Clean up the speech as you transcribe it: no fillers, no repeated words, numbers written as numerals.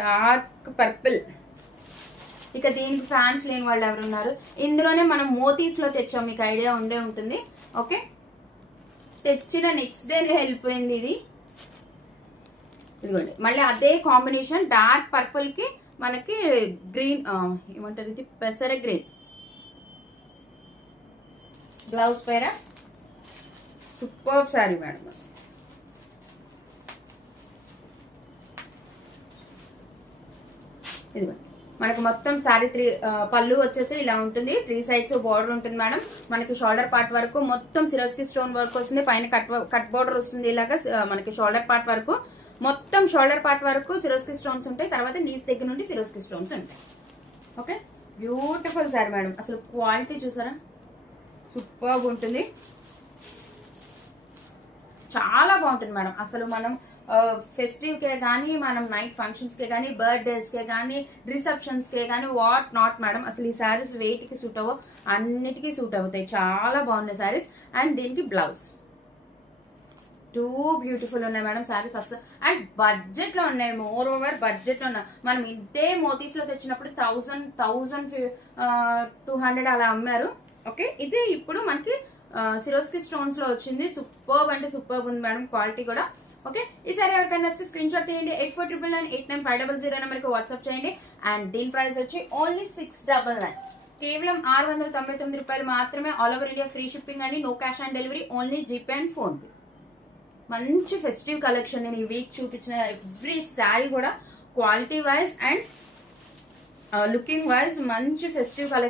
Dark purple. ఇక దీనికి fans లేని వాళ్ళు ఎవరున్నారు? ఇందులోనే మనం మోతీస్ లో తెచ్చాం, మీకు ఐడియా ఉండే ఉంటుంది. ఓకే, తెచ్చిన నెక్స్ట్ డేనే వెళ్ళిపోయింది ఇది. ఇదిగోండి, మళ్ళీ అదే కాంబినేషన్ డార్క్ పర్పుల్ కి మనకి గ్రీన్, ఏమంటారు ఇది, పెసర గ్రీన్ బ్లౌజ్ పైన. Super sari madam. ఇదిగోండి, మనకు మొత్తం శారీ పళ్ళు వచ్చేసి ఇలా ఉంటుంది. 3 సైడ్స్ బార్డర్ ఉంటుంది మేడం. మనకి షోల్డర్ పార్ట్ వరకు మొత్తం సిరోస్కి స్టోన్ వర్క్ వస్తుంది. పైన కట్ బార్డర్ వస్తుంది. ఇలాగా మనకి షోల్డర్ పార్ట్ వరకు, మొత్తం షోల్డర్ పార్ట్ వరకు సిరోస్కి స్టోన్స్ ఉంటాయి. తర్వాత నీస్ దగ్గర నుండి సిరోస్కి స్టోన్స్ ఉంటాయి. Okay, beautiful sari madam. అసలు క్వాలిటీ చూసారా, సూపర్ ఉంటుంది, చాలా బాగుంటుంది మేడం. అసలు మనం ఫెస్టివ్ కే కానీ, మనం నైట్ ఫంక్షన్స్ కే కానీ, బర్త్డేస్ కే కానీ, రిసెప్షన్స్ కే కానీ, వాట్ నాట్ మేడం. అసలు ఈ శారీస్ వెయిట్ కి సూట్ అవ్వవు, అన్నిటికీ సూట్ అవుతాయి. చాలా బాగున్నాయి శారీస్. అండ్ దీనికి బ్లౌజ్ టూ బ్యూటిఫుల్ ఉన్నాయి మేడం శారీస్. అసలు అండ్ బడ్జెట్ లో ఉన్నాయి, మోర్ ఓవర్ బడ్జెట్ లో ఉన్నాయి. మనం ఇదే మోతీస్ లో తెచ్చినప్పుడు 1200 అలా అమ్మారు. ఓకే, ఇదే ఇప్పుడు మనకి సిరోస్కి స్టోన్స్ లో వచ్చింది. సూపర్బ్ అంటే సూపర్బ్ ఉంది మేడం, క్వాలిటీ కూడా. ఓకే, ఈ సారీ ఎవరికైనా వస్తే స్క్రీన్ షాట్ తీయండి. 8499899500 నెంబర్కి వాట్సాప్ చేయండి. అండ్ దీని ప్రైస్ వచ్చి ఓన్లీ 699, కేవలం 699 రూపాయలు మాత్రమే. All over India free shipping అండి, no cash on delivery, only GPay and PhonePe. మంచి ఫెస్టివ్ కలెక్షన్. నేను ఈ వీక్ చూపించిన ఎవ్రీ శారీ కూడా quality wise and looking wise మంచి ఫెస్టివ్ కలెక్షన్.